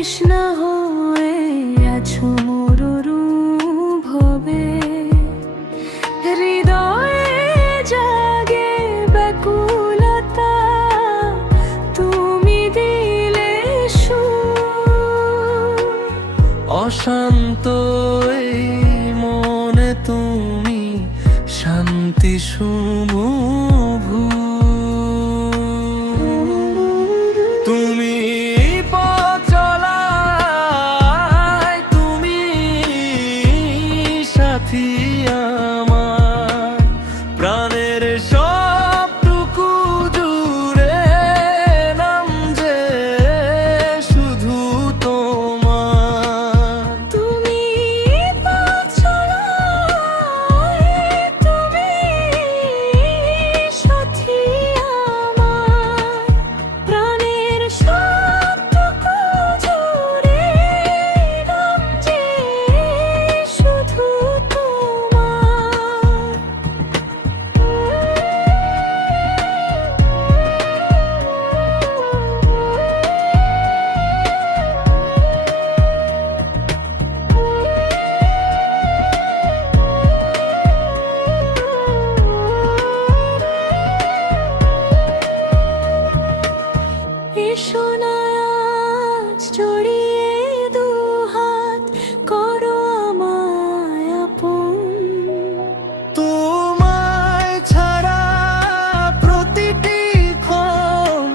তৃষ্ণা হয়ে আছো মরুরু ভবে, হৃদয়ে জাগে ব্যাকুলতা, তুমি দিলে সুর। অশান্ত এই মনে তুমি শান্তি শুভ তুমি পথ চলায়, তুমি সাথী আমার প্রাণের সবটুকু জুড়ে নাম যে শুধু তোমার। তুমি পথ চলায়, তুমি সাথী আমার প্রাণের সবটুকু জুড়ে নাম যে শুধু তোমার। এসো না আজ জড়িয়ে দুহাত, করো আমায় আপন। তোমায় ছাড়া প্রতিটি ক্ষণ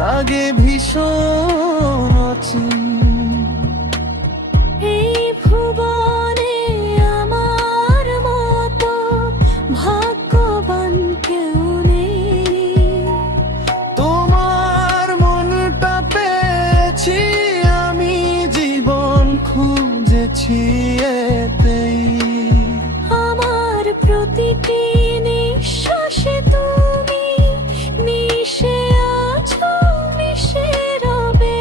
লাগে ভীষণ অচিন। এই ভুবনে আমার মতো ভাগ্যবান কেউ নেই। তোমার মনটা পেয়েছি আমি, জীবন খুঁজেছি এতেই। আমার প্রতিটি নিঃশ্বাসে তুমি মিশে আছো, মিশে রবে।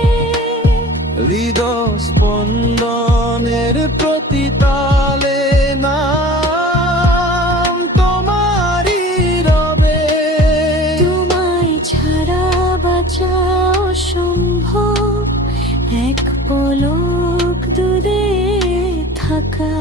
হৃদয় স্পন্দনের প্রতি তালে নাম তোমারই রবে। তোমায় ছাড়া বাঁচা অসম্ভব, এক পলক দূরে থাকা।